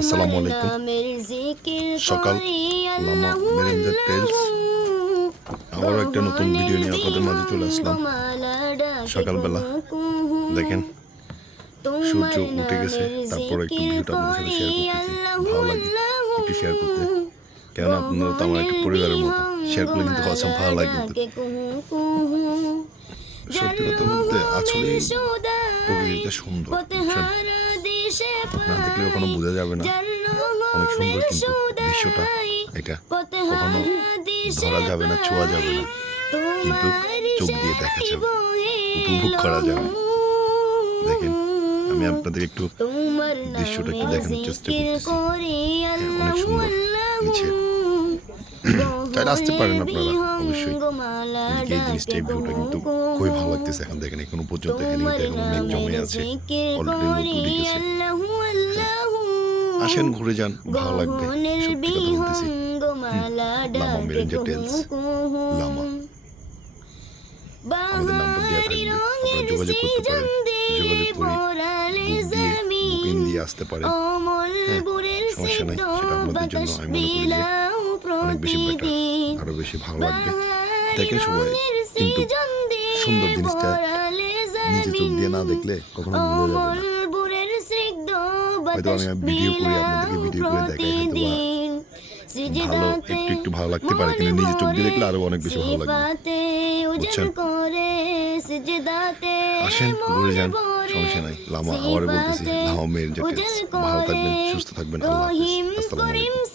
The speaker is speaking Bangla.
আসসালামু আলাইকুম। সকাল লামা মেরেঞ্জার টেলস আবারও একটা নতুন ভিডিও নিয়ে আপনাদের মাঝে চলে আসলাম। সকালবেলা দেখেন সূর্য উঠে গেছে তারপর একটু ভিউটা আপনাদের সাথে শেয়ার করতেছি। ভালো লাগে একটু শেয়ার করতে। কেননা আপনারা তো আমার একটা পরিবারের মতো। শেয়ার করলে কিন্তু অসম ভালো লাগে সত্যি কথা বলতে আসলে প্রকৃতিটা সুন্দর? না দেখলে কখনো বোঝা যাবে না। অনেক সুন্দর কিন্তু দৃশ্যটা এটা। কখনো ধরা যাবে না ছোঁয়া যাবে না। কিন্তু চোখ দিয়ে দেখা যাবে উপভোগ করা যাবে। দেখেন আমি আপনাদের একটু দৃশ্যটা একটু দেখানোর চেষ্টা করতেছি। হ্যাঁ, অনেক সুন্দর। নিচে চাইলে আসতে পারেন আপনারা অবশ্যই এই জিনিসটা এই ভিউটা কিন্তু খুবই ভালো লাগতেছে এখন দেখেন এখনও পর্যন্ত এখানে কিন্তু এখনও মেঘ জমে আছে অলরেডি রোদ গেছে আসেন ঘুরে যান ভালো লাগবে সত্যি কথা বলতেছি লামা মেরেঞ্জার টেলস লামা আমাদের নাম্বার দেওয়া থাকবে আপনারা যোগাযোগ করতে পারেন যোগাযোগ করে বুক দিয়ে বুকিং দিয়ে আসতে পারেন হ্যাঁ সমস্যা নাই সেটা আপনাদের জন্য আমি মনে করি যে অনেক বেশি বেটার আরও বেশি ভালো লাগবে। দেখেন সবাই কিন্তু সুন্দর জিনিসটা নিজে চোখ দিয়ে না দেখলে কখনো বোঝা যাবে না। হয়তো আমি ভিডিও করে আপনাদেরকে ভিডিও করে দেখাই হয়তো বা ভালো একটু একটু ভালো লাগতে পারে কিন্তু নিজে চোখ দিয়ে দেখলে আরও অনেক বেশি ভালো লাগবে। বুঝছেন? আসেন ঘুরে যান সমস্যা নাই। লামা আবার বলতেছি লামা মেয়ের ভালো থাকবেন সুস্থ থাকবেন। আল্লাহ হাফেজ। আসসালামু আলাইকুম।